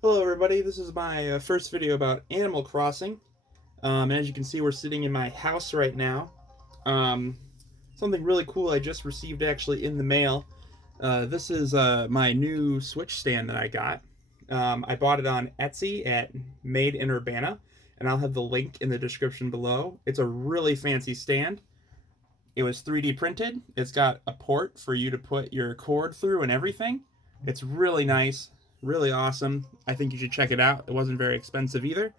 Hello everybody, this is my first video about Animal Crossing. And as you can see, we're sitting in my house right now. Um, Something really cool I just received actually in the mail. This is my new Switch stand that I got. I bought it on Etsy at Made in Urbana, and I'll have the link in the description below. It's a really fancy stand. It was 3D printed. It's got a port for you to put your cord through and everything. It's really nice, really awesome. I think you should check it out. It wasn't very expensive either.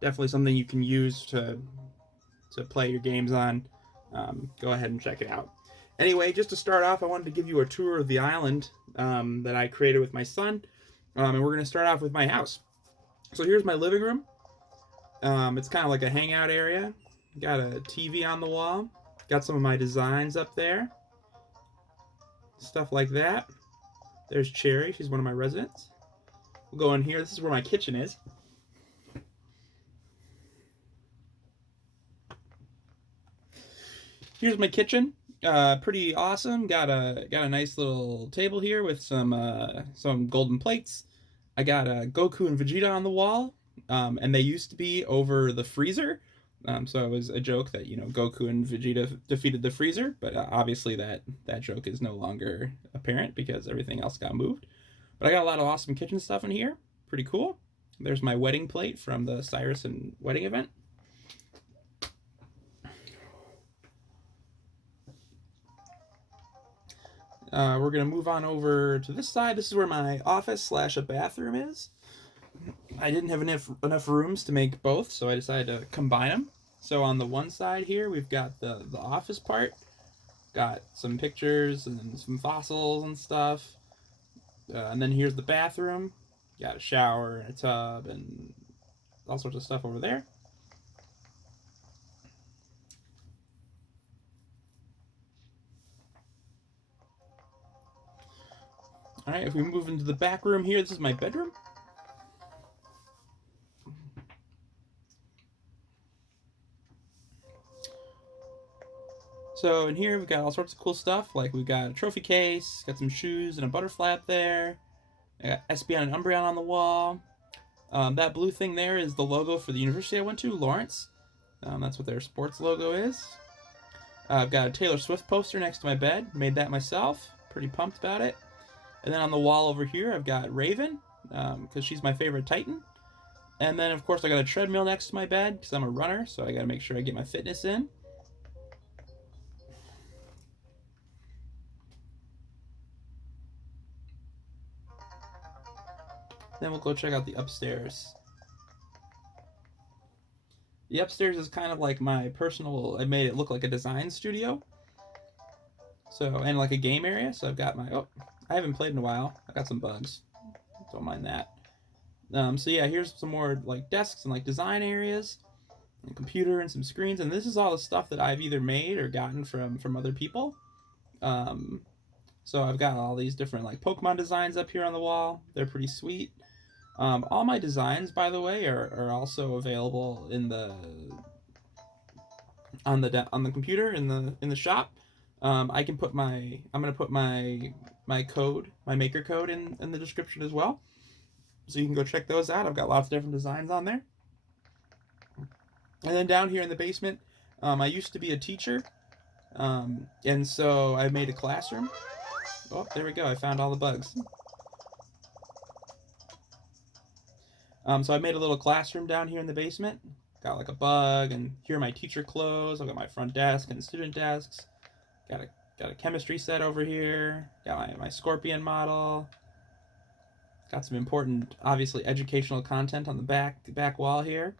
Definitely something you can use to play your games on. Go ahead and check it out. Anyway, just to start off, I wanted to give you a tour of the island that I created with my son, and we're going to start off with my house. So here's my living room. It's kind of like a hangout area. Got a TV on the wall. Got some of my designs up there. Stuff like that. There's Cherry. She's one of my residents. We'll go in here. This is where my kitchen is. Here's my kitchen. Pretty awesome. Got a nice little table here with some golden plates. I got Goku and Vegeta on the wall, and they used to be over the freezer. So it was a joke that Goku and Vegeta defeated the freezer, but obviously that joke is no longer apparent because everything else got moved. But I got a lot of awesome kitchen stuff in here. Pretty cool. There's my wedding plate from the Cyrus and wedding event. We're gonna move on over to this side. This is where my office slash a bathroom is. I didn't have enough rooms to make both, so I decided to combine them. So on the one side here, we've got the office part. Got some pictures and some fossils and stuff. And then here's the bathroom. Got a shower and a tub and all sorts of stuff over there. All right, if we move into the back room here, this is my bedroom. So in here we've got all sorts of cool stuff, like we've got a trophy case, got some shoes and a butterfly up there. I got Espeon and Umbreon on the wall. That blue thing there is the logo for the university I went to, Lawrence. That's what their sports logo is. I've got a Taylor Swift poster next to my bed. Made that myself. Pretty pumped about it. And then on the wall over here, I've got Raven, because she's my favorite Titan. And then, of course, I got a treadmill next to my bed because I'm a runner, so I got to make sure I get my fitness in. Then we'll go check out the upstairs. The upstairs is kind of like my personal. I made it look like a design studio. So and like a game area. So I've got my. Oh, I haven't played in a while. I got some bugs. Don't mind that. So yeah, here's some more like desks and like design areas, and a computer and some screens. And this is all the stuff that I've either made or gotten from other people. Um, so I've got all these different like Pokemon designs up here on the wall. They're pretty sweet. All my designs, by the way, are also available in the on the computer in the shop. I can put my I'm gonna put my code, my maker code in the description as well, so you can go check those out. I've got lots of different designs on there. And then down here in the basement, I used to be a teacher, and so I made a classroom. Oh, there we go. I found all the bugs. So I made a little classroom down here in the basement. Got like a bug, and here are my teacher clothes. I've got my front desk and student desks. Got a chemistry set over here. Got my scorpion model. Got some important, obviously educational content on the back wall here.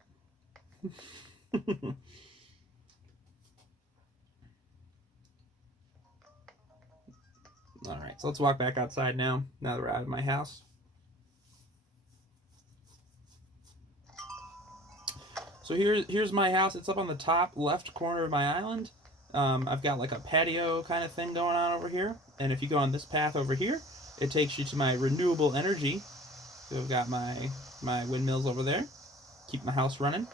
All right, so let's walk back outside now. Now that we're out of my house. So here's my house. It's up on the top left corner of my island. I've got like a patio kind of thing going on over here. And if you go on this path over here, it takes you to my renewable energy. So I've got my windmills over there. Keep my house running.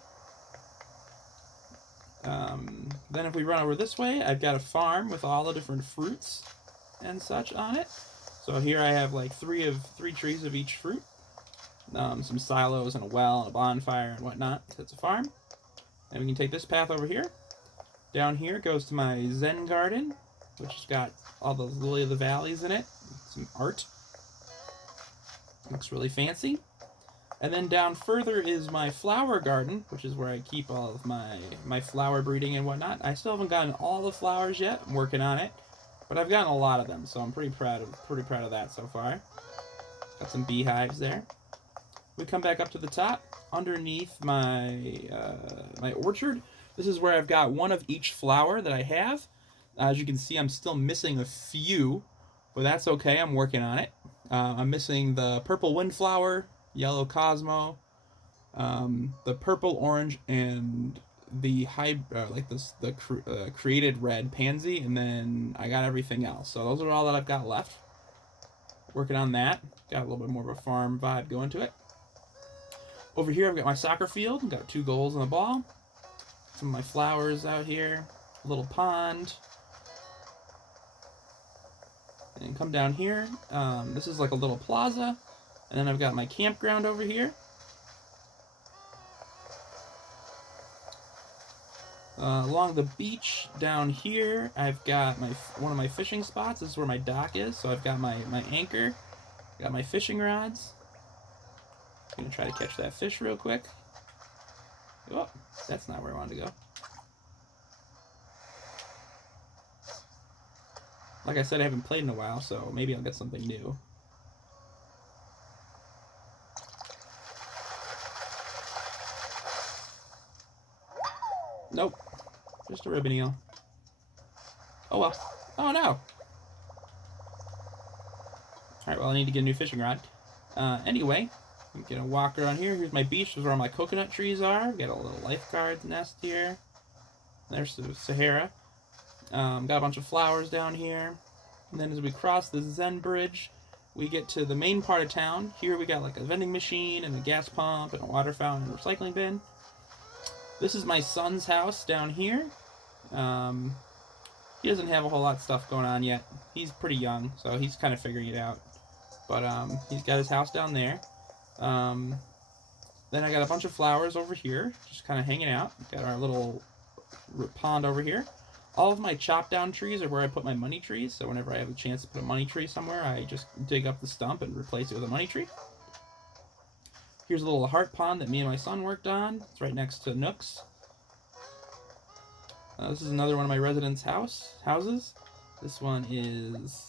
Then if we run over this way, I've got a farm with all the different fruits and such on it. So here I have like three trees of each fruit. some silos and a well and a bonfire and whatnot. So it's a farm. And we can take this path over here. Down here goes to my Zen garden, which has got all those lily of the valleys in it. Some art. Looks really fancy. And then down further is my flower garden, which is where I keep all of my flower breeding and whatnot. I still haven't gotten all the flowers yet. I'm working on it. But I've gotten a lot of them, so I'm pretty proud of that so far. Got some beehives there. We come back up to the top, underneath my my orchard. This is where I've got one of each flower that I have. As you can see, I'm still missing a few, but that's okay. I'm working on it. I'm missing the purple windflower, yellow cosmo, the purple orange, and the created red pansy, and then I got everything else. So those are all that I've got left. Working on that. Got a little bit more of a farm vibe going to it. Over here I've got my soccer field. Got 2 goals and a ball. Some of my flowers out here. A little pond. And come down here. This is like a little plaza. And then I've got my campground over here. Along the beach down here, I've got one of my fishing spots. This is where my dock is. So I've got my anchor. Got my fishing rods. I'm going to try to catch that fish real quick. Oh, that's not where I wanted to go. Like I said, I haven't played in a while, so maybe I'll get something new. Nope. Just a ribbon eel. Oh well. Oh no! Alright, well I need to get a new fishing rod. Anyway, I'm gonna walk around here. Here's my beach. This is where all my coconut trees are. Got a little lifeguard nest here. There's the Sahara. Got a bunch of flowers down here. And then as we cross the Zen Bridge, we get to the main part of town. Here we got like a vending machine and a gas pump and a water fountain and a recycling bin. This is my son's house down here. He doesn't have a whole lot of stuff going on yet. He's pretty young, so he's kind of figuring it out. But he's got his house down there. Then I got a bunch of flowers over here, just kind of hanging out. Got our little pond over here. All of my chopped down trees are where I put my money trees, so whenever I have a chance to put a money tree somewhere, I just dig up the stump and replace it with a money tree. Here's a little heart pond that me and my son worked on. It's right next to Nook's. This is another one of my residents' houses. This one is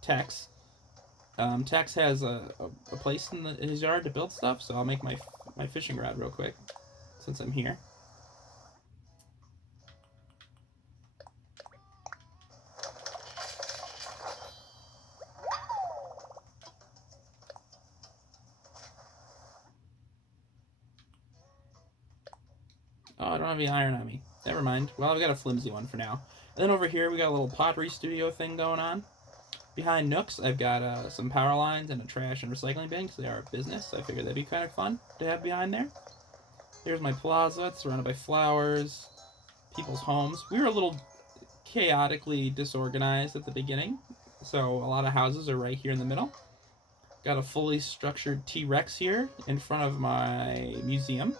Tex. Tex has a place in his yard to build stuff, so I'll make my fishing rod real quick since I'm here. Oh, I don't have any iron on me. Never mind. Well, I've got a flimsy one for now. And then over here, we got a little pottery studio thing going on. Behind Nook's, I've got some power lines and a trash and recycling bin, because they are a business, so I figured that'd be kind of fun to have behind there. Here's my plaza. It's surrounded by flowers, people's homes. We were a little chaotically disorganized at the beginning, so a lot of houses are right here in the middle. Got a fully structured T-Rex here in front of my museum.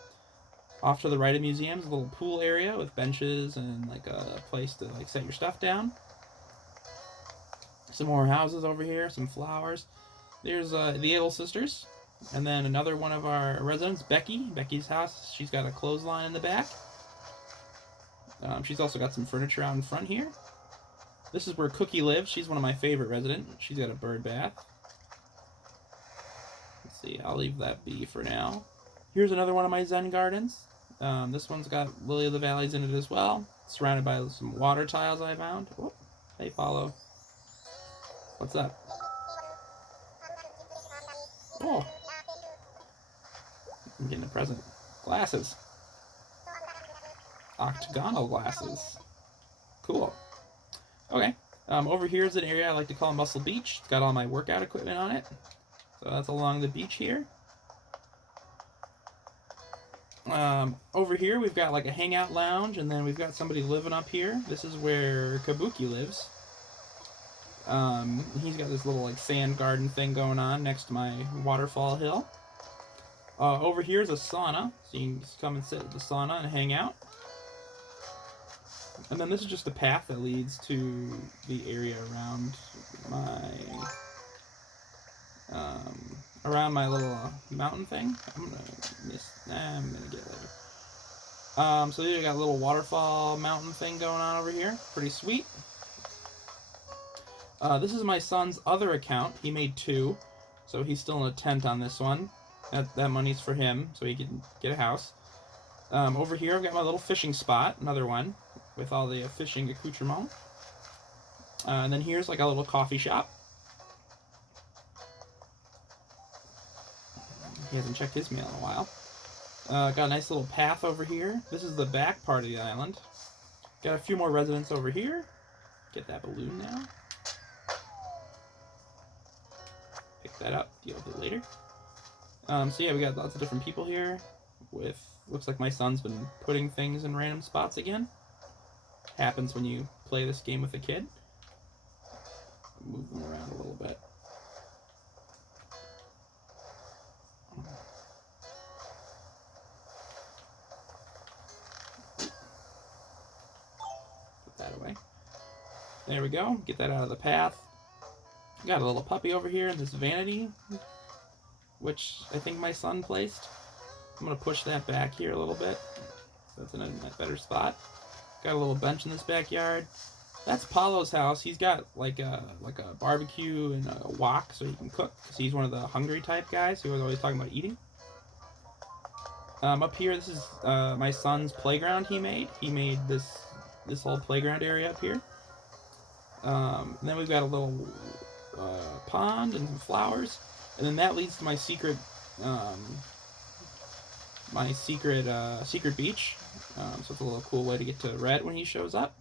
Off to the right of the museum is a little pool area with benches and like a place to like set your stuff down. Some more houses over here, some flowers. There's the Able Sisters, and then another one of our residents, Becky. Becky's house. She's got a clothesline in the back. She's also got some furniture out in front here. This is where Cookie lives. She's one of my favorite residents. She's got a bird bath. Let's see. I'll leave that be for now. Here's another one of my Zen gardens. This one's got lily of the valleys in it as well. Surrounded by some water tiles I found. Whoop. Hey, follow. What's up? Oh. I'm getting a present. Glasses. Octagonal glasses. Cool. Okay. Over here is an area I like to call Muscle Beach. It's got all my workout equipment on it. So that's along the beach here. Over here we've got like a hangout lounge, and then we've got somebody living up here. This is where Kabuki lives. He's got this little like sand garden thing going on next to my waterfall hill. Over here is a sauna, so you can just come and sit at the sauna and hang out. And then this is just a path that leads to the area around my little mountain thing. I'm gonna get it later. So you got a little waterfall mountain thing going on over here. Pretty sweet. This is my son's other account. He made 2, so he's still in a tent on this one. That money's for him, so he can get a house. Over here, I've got my little fishing spot, another one, with all the fishing accoutrement. And then here's like a little coffee shop. He hasn't checked his mail in a while. Got a nice little path over here. This is the back part of the island. Got a few more residents over here. Get that balloon now. Pick that up, deal with it later. So yeah, we got lots of different people here. With looks like my son's been putting things in random spots again. Happens when you play this game with a kid. Move them around a little bit. Put that away. There we go. Get that out of the path. Got a little puppy over here in this vanity, which I think my son placed. I'm going to push that back here a little bit, so it's in a better spot. Got a little bench in this backyard. That's Paulo's house. He's got like a barbecue and a wok so he can cook, because he's one of the hungry type guys who was always talking about eating. Up here, this is my son's playground he made. He made this whole playground area up here. And then we've got a little pond and some flowers. And then that leads to my secret secret beach. So it's a little cool way to get to Red when he shows up.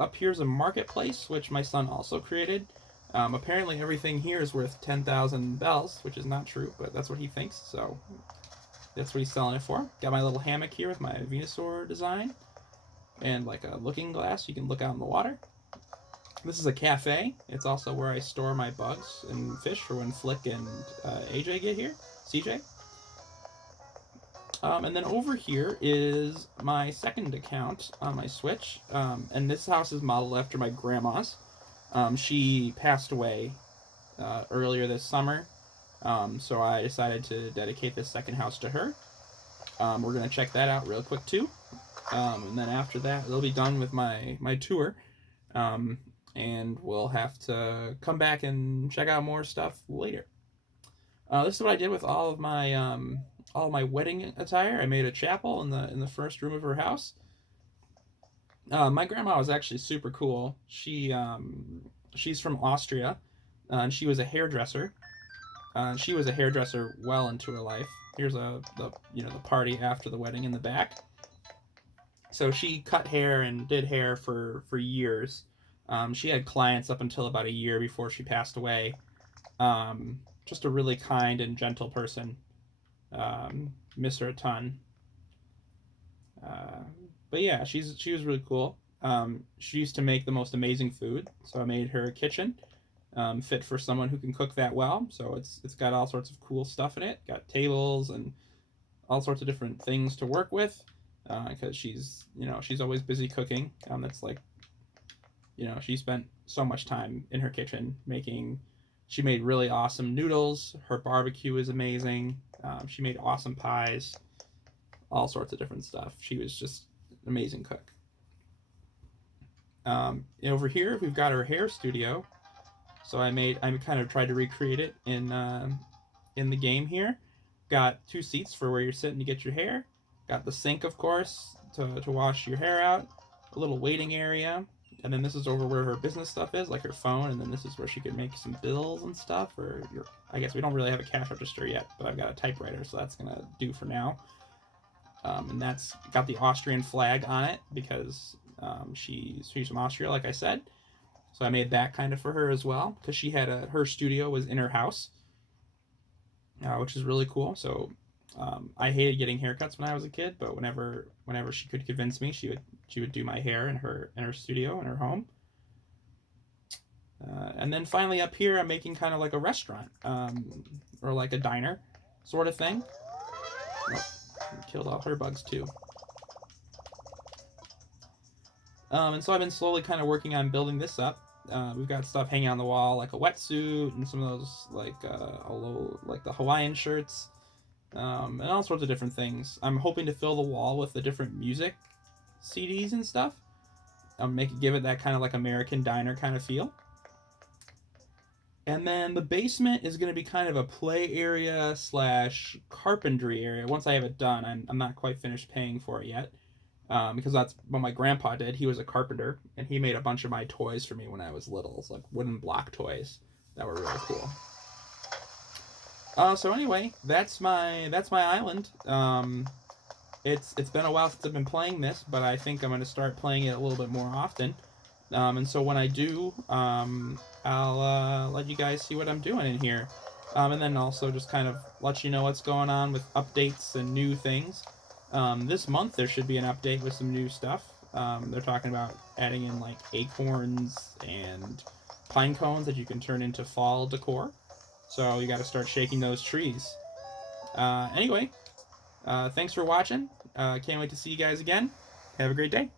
Up here's a marketplace, which my son also created. Apparently everything here is worth 10,000 bells, which is not true, but that's what he thinks, so that's what he's selling it for. Got my little hammock here with my Venusaur design, and like a looking glass so you can look out in the water. This is a cafe. It's also where I store my bugs and fish for when Flick and AJ get here, CJ. And then over here is my second account on my Switch, and this house is modeled after my grandma's. She passed away earlier this summer, so I decided to dedicate this second house to her. We're going to check that out real quick too, and then after that they'll be done with my tour, and we'll have to come back and check out more stuff later. This is what I did with all of my wedding attire. I made a chapel in the first room of her house. My grandma was actually super cool. She's from Austria, and she was a hairdresser. She was a hairdresser well into her life. Here's the party after the wedding in the back. So she cut hair and did hair for years. She had clients up until about a year before she passed away. Just a really kind and gentle person. Miss her a ton. But yeah, she was really cool. She used to make the most amazing food, so I made her a kitchen fit for someone who can cook that well. So it's got all sorts of cool stuff in it. Got tables and all sorts of different things to work with, because she's always busy cooking. That's like, she spent so much time in her kitchen making. She made really awesome noodles. Her barbecue is amazing. She made awesome pies, all sorts of different stuff. She was just an amazing cook. Over here, we've got her hair studio. So I kind of tried to recreate it in the game here. Got 2 seats for where you're sitting to get your hair. Got the sink, of course, to wash your hair out. A little waiting area. And then this is over where her business stuff is, like her phone, and then this is where she could make some bills and stuff, I guess we don't really have a cash register yet, but I've got a typewriter, so that's gonna do for now. And that's got the Austrian flag on it, because she's from Austria, like I said. So I made that kind of for her as well, because she had her studio was in her house, which is really cool. So I hated getting haircuts when I was a kid, but whenever she could convince me, she would do my hair in her studio in her home. And then finally up here, I'm making kind of like a restaurant, or like a diner sort of thing. Nope. Killed all her bugs too. And so I've been slowly kind of working on building this up. We've got stuff hanging on the wall, like a wetsuit and some of those, like the Hawaiian shirts, and all sorts of different things. I'm hoping to fill the wall with the different music CDs and stuff. Give it that kind of like American Diner kind of feel. And then the basement is going to be kind of a play area / carpentry area. Once I have it done, I'm not quite finished paying for it yet. Because that's what my grandpa did. He was a carpenter, and he made a bunch of my toys for me when I was little. It's like wooden block toys that were really cool. So anyway, that's my island. It's been a while since I've been playing this, but I think I'm going to start playing it a little bit more often. And so when I do, I'll let you guys see what I'm doing in here. And then also just kind of let you know what's going on with updates and new things. This month there should be an update with some new stuff. They're talking about adding in like acorns and pine cones that you can turn into fall decor. So you got to start shaking those trees. Anyway, thanks for watching. Can't wait to see you guys again. Have a great day.